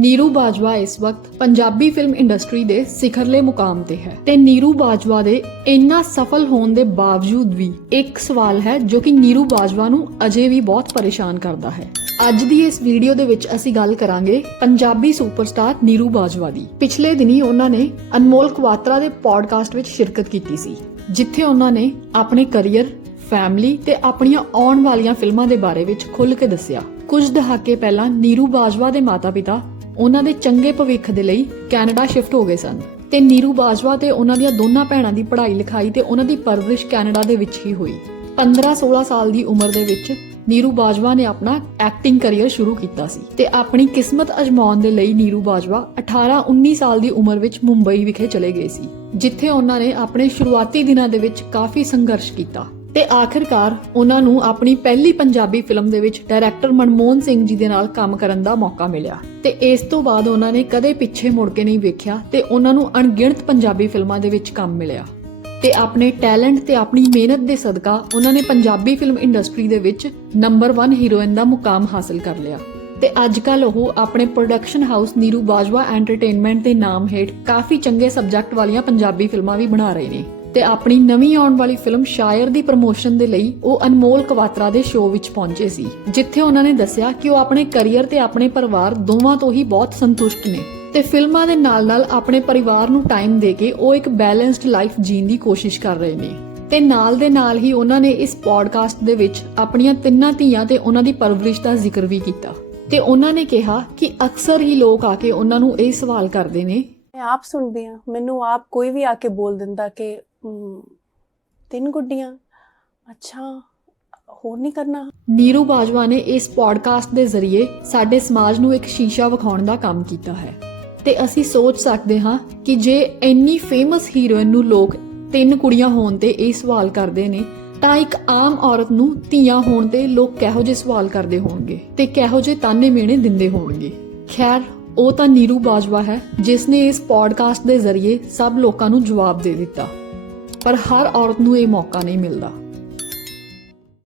ਨੀਰੂ ਬਾਜਵਾ ਇਸ ਵਕਤ Punjabi film industry ਦੇ ਸਿਖਰਲੇ ਮੁਕਾਮ ਤੇ ਹੈ ਤੇ ਨੀਰੂ ਬਾਜਵਾ ਦੇ ਇੰਨਾ ਸਫਲ ਹੋਣ ਦੇ ਬਾਵਜੂਦ ਵੀ ਇੱਕ ਸਵਾਲ ਹੈ ਜੋ ਕਿ ਨੀਰੂ ਬਾਜਵਾ ਨੂੰ ਅਜੇ ਵੀ ਬਹੁਤ ਪਰੇਸ਼ਾਨ ਕਰਦਾ ਹੈ। ਅੱਜ ਦੀ ਇਸ ਵੀਡੀਓ ਦੇ ਵਿੱਚ ਅਸੀਂ ਗੱਲ ਕਰਾਂਗੇ ਪੰਜਾਬੀ ਸੁਪਰਸਟਾਰ ਨੀਰੂ ਬਾਜਵਾ ਦੀ। ਪਿਛਲੇ ਦਿਨੀ ਉਹਨਾਂ ਨੇ ਅਨਮੋਲ ਕਵਾਤਰਾ ਦੇ ਪੋਡਕਾਸਟ ਵਿੱਚ ਸ਼ਿਰਕਤ ਕੀਤੀ ਸੀ, ਜਿੱਥੇ ਉਹਨਾਂ ਨੇ ਆਪਣੇ ਕੈਰੀਅਰ ਫੈਮਿਲੀ ਤੇ ਆਪਣੀਆਂ ਆਉਣ ਵਾਲੀਆਂ ਫਿਲਮਾਂ ਦੇ ਬਾਰੇ ਵਿੱਚ ਖੁੱਲ੍ਹ ਕੇ ਦੱਸਿਆ। ਕੁਝ ਦਹਾਕੇ ਪਹਿਲਾਂ ਨੀਰੂ ਬਾਜਵਾ ਦੇ ਮਾਤਾ-ਪਿਤਾ ਉਹਨਾਂ ਦੇ ਚੰਗੇ ਭਵਿੱਖ ਦੇ ਲਈ ਕੈਨੇਡਾ ਸ਼ਿਫਟ ਹੋ ਗਏ ਸਨ। ਤੇ ਨੀਰੂ ਬਾਜਵਾ ਤੇ ਉਹਨਾਂ ਦੀਆਂ ਦੋਨਾਂ ਭੈਣਾਂ ਦੀ ਪੜ੍ਹਾਈ ਲਿਖਾਈ ਤੇ ਉਹਨਾਂ ਦੀ ਪਰਵਰਿਸ਼ ਕੈਨੇਡਾ ਦੇ ਵਿੱਚ ਹੀ ਹੋਈ। 15-16 ਸਾਲ ਦੀ ਉਮਰ ਦੇ ਵਿੱਚ ਨੀਰੂ ਬਾਜਵਾ ਨੇ ਆਪਣਾ ਐਕਟਿੰਗ ਕੈਰੀਅਰ ਸ਼ੁਰੂ ਕੀਤਾ ਸੀ ਤੇ ਆਪਣੀ ਕਿਸਮਤ ਅਜਮਾਉਣ ਦੇ ਲਈ ਨੀਰੂ ਬਾਜਵਾ 18-19 ਸਾਲ ਦੀ ਉਮਰ ਵਿੱਚ ਮੁੰਬਈ ਵਿਖੇ ਚਲੇ ਗਏ ਸੀ, ਜਿੱਥੇ ਉਹਨਾਂ ਨੇ ਆਪਣੇ ਸ਼ੁਰੂਆਤੀ ਦਿਨਾਂ ਦੇ ਵਿੱਚ ਕਾਫੀ ਸੰਘਰਸ਼ ਕੀਤਾ। ਤੇ ਆਖਿਰਕਾਰ ਉਹਨਾਂ ਨੂੰ ਆਪਣੀ ਪਹਿਲੀ ਪੰਜਾਬੀ ਫਿਲਮ ਦੇ ਵਿੱਚ ਡਾਇਰੈਕਟਰ ਮਨਮੋਹਨ ਸਿੰਘ ਜੀ ਦੇ ਨਾਲ ਕੰਮ ਕਰਨ ਦਾ ਮੌਕਾ ਮਿਲਿਆ। ਤੇ ਇਸ ਤੋਂ ਬਾਅਦ ਉਹਨਾਂ ਨੇ ਕਦੇ ਪਿੱਛੇ ਮੁੜ ਕੇ ਨਹੀਂ ਵੇਖਿਆ ਤੇ ਉਹਨਾਂ ਨੂੰ ਅਣਗਿਣਤ ਪੰਜਾਬੀ ਫਿਲਮਾਂ ਦੇ ਵਿੱਚ ਕੰਮ ਮਿਲਿਆ। ਤੇ ਆਪਣੇ ਟੈਲੈਂਟ ਤੇ ਆਪਣੀ ਮਿਹਨਤ ਦੇ ਸਦਕਾ ਉਹਨਾਂ ਨੇ ਪੰਜਾਬੀ ਫਿਲਮ ਇੰਡਸਟਰੀ ਦੇ ਵਿੱਚ ਨੰਬਰ 1 ਹੀਰੋਇਨ ਦਾ ਮੁਕਾਮ ਹਾਸਲ ਕਰ ਲਿਆ। ਤੇ ਅੱਜ ਕੱਲ ਉਹ ਆਪਣੇ production house Neeru Bajwa entertainment ਦੇ ਨਾਮ ਹੇਠ ਕਾਫੀ ਚੰਗੇ ਸਬਜੈਕਟ ਵਾਲੀਆਂ ਪੰਜਾਬੀ ਫਿਲਮਾਂ ਵੀ ਬਣਾ ਰਹੇ ਨੇ। ਤੇ ਆਪਣੀ ਨਵੀਂ ਆਉਣ ਵਾਲੀ ਫਿਲਮ ਸ਼ਾਇਰ ਦੀ ਪ੍ਰਮੋਸ਼ਨ ਦੇ ਲਈ ਉਹ ਅਨਮੋਲ ਕਵਾਤਰਾ ਦੇ ਸ਼ੋਅ ਵਿੱਚ ਪਹੁੰਚੇ ਸੀ, ਜਿੱਥੇ ਉਹਨਾਂ ਨੇ ਦੱਸਿਆ ਕਿ ਉਹ ਆਪਣੇ ਕੈਰੀਅਰ ਤੇ ਆਪਣੇ ਪਰਿਵਾਰ ਦੋਵਾਂ ਤੋਂ ਹੀ ਬਹੁਤ ਸੰਤੁਸ਼ਟ ਨੇ ਤੇ ਫਿਲਮਾਂ ਦੇ ਨਾਲ-ਨਾਲ ਆਪਣੇ ਪਰਿਵਾਰ ਨੂੰ ਟਾਈਮ ਦੇ ਕੇ ਉਹ ਇੱਕ ਬੈਲੈਂਸਡ ਲਾਈਫ ਜੀਣ ਦੀ ਕੋਸ਼ਿਸ਼ ਕਰ ਰਹੇ ਨੇ। ਤੇ ਨਾਲ ਦੇ ਨਾਲ ਹੀ ਉਹਨਾਂ ਨੇ ਇਸ ਪੋਡਕਾਸਟ ਦੇ ਵਿੱਚ ਆਪਣੀਆਂ ਤਿੰਨਾਂ ਧੀਆਂ ਤੇ ਉਹਨਾਂ ਦੀ ਪਰਵਰਿਸ਼ ਦਾ ਜ਼ਿਕਰ ਵੀ ਕੀਤਾ। ਤੇ ਉਹਨਾਂ ਨੇ ਕਿਹਾ ਕਿ ਅਕਸਰ ਹੀ ਲੋਕ ਆ ਕੇ ਉਹਨਾਂ ਨੂੰ ਇਹ ਸਵਾਲ ਕਰਦੇ ਨੇ, ਮੈਂ ਆਪ ਸੁਣਦੀ ਆ ਮੈਨੂੰ ਆਪ ਕੋਈ ਵੀ ਆ ਕੇ ਬੋਲ ਦਿੰਦਾ ਕਿ "ਹਮ, ਤਿੰਨ ਗੁੱਡੀਆਂ। ਅੱਛਾ ਹੋਰ ਨਹੀਂ ਕਰਨਾ? ਨੀਰੂ ਬਾਜਵਾ ਨੇ ਇਸ ਪੋਡਕਾਸਟ ਦੇ ਜ਼ਰੀਏ ਸਾਡੇ ਸਮਾਜ ਨੂੰ ਇੱਕ ਸ਼ੀਸ਼ਾ ਵਿਖਾਉਣ ਦਾ ਕੰਮ ਕੀਤਾ ਹੈ। ਤੇ ਅਸੀਂ ਸੋਚ ਸਕਦੇ ਹਾਂ ਕਿ ਜੇ ਇੰਨੀ ਫੇਮਸ ਹੀਰੋਇਨ ਨੂੰ ਲੋਕ ਤਿੰਨ ਕੁੜੀਆਂ ਹੋਣ ਤੇ ਇਹ ਸਵਾਲ ਕਰਦੇ ਨੇ ਤਾਂ ਇੱਕ ਆਮ ਔਰਤ ਨੂੰ ਧੀਆਂ ਹੋਣ ਤੇ ਲੋਕ ਕਿਹੋ ਜਿਹੇ ਸਵਾਲ ਕਰਦੇ ਹੋਣਗੇ ਤੇ ਕਿਹੋ ਜਿਹੇ ਤਾਨੇ ਮੇਣੇ ਦਿੰਦੇ ਹੋਣਗੇ। ਖੈਰ ਉਹ ਤਾਂ ਨੀਰੂ ਬਾਜਵਾ ਹੈ ਜਿਸ ਨੇ ਇਸ ਪੋਡਕਾਸਟ ਦੇ ਜ਼ਰੀਏ ਸਭ ਲੋਕਾਂ ਨੂੰ ਜਵਾਬ ਦੇ ਦਿੱਤਾ। ਪਰ ਹਰ ਔਰਤ ਨੂੰ ਇਹ ਮੌਕਾ ਨਹੀਂ ਮਿਲਦਾ।